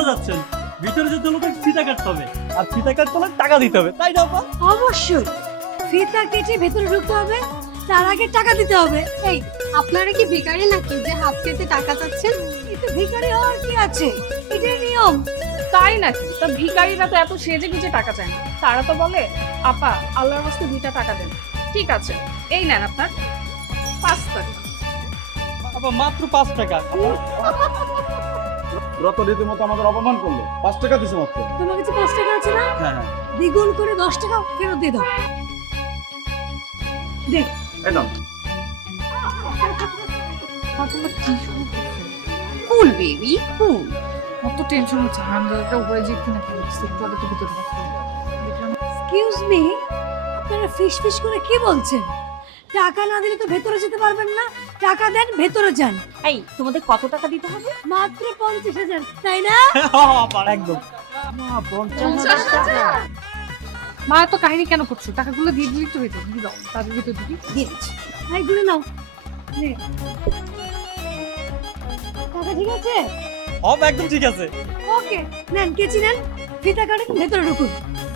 কোথায় যাচ্ছেন? ভিতরে যেতে হলে ফিতা কাটতে হবে, আর ফিতা কাটতে হলে টাকা দিতে হবে, তাই না আপা? অবশ্যই ফিতা কেটে ভেতরে ঢুকতে হবে, তার আগে টাকা দিতে হবে। এই আপনারা কি ভিখারি নাকি যে হাত পেতে টাকা চাচ্ছেন? কিন্তু ভিখারি হওয়ার কি আছে, এটাই নিয়ম। তাই নাকি? তা ভিখারিরা তো এত সেজে গুজে টাকা চায় না, তারা তো বলে আপা আল্লাহর রাস্তায় 2টা টাকা দেন। ঠিক আছে, এই নেন আপনার 5 টাকা। আপা মাত্র 5 টাকা। তোরা তো রীতিমতো আমাদের অপমান করলো, 5 টাকা দিছে মাত্র। তোমার কাছে 5 টাকা আছে না? হ্যাঁ হ্যাঁ। দ্বিগুণ করে 10 টাকা ফেরত দিয়ে দাও। দেখ একদম কুল বেবি কুল। কত টেনশন হচ্ছে, হামদাটা উপরে যে কিনা কি হচ্ছে, একটু আগে তো ভিতরে কথা বললাম। এক্সকিউজ মি, আপনারা ফিস ফিস করে কি বলছেন? টাকা না দিলে তো ভেতরে যেতে পারবেন না, টাকা দেন ভেতরে যান। এই তোমাদের কত টাকা দিতে হবে? মাত্র 50,000, তাই না? আপা একদম। 50,000 টাকা? মা এত কাহিনী কেন করছো? টাকাগুলো দিয়ে দিলি তো হইতো, দিয়ে দাও তাদের ভিতর দিবি। দিয়ে দিচ্ছি। ভাই ঘুরে নাও, নে। টাকা ঠিক আছে? সব একদম ঠিক আছে। ওকে, নেন কেচি নেন, ফিতা কাটেন ভেতরে ঢুকুন।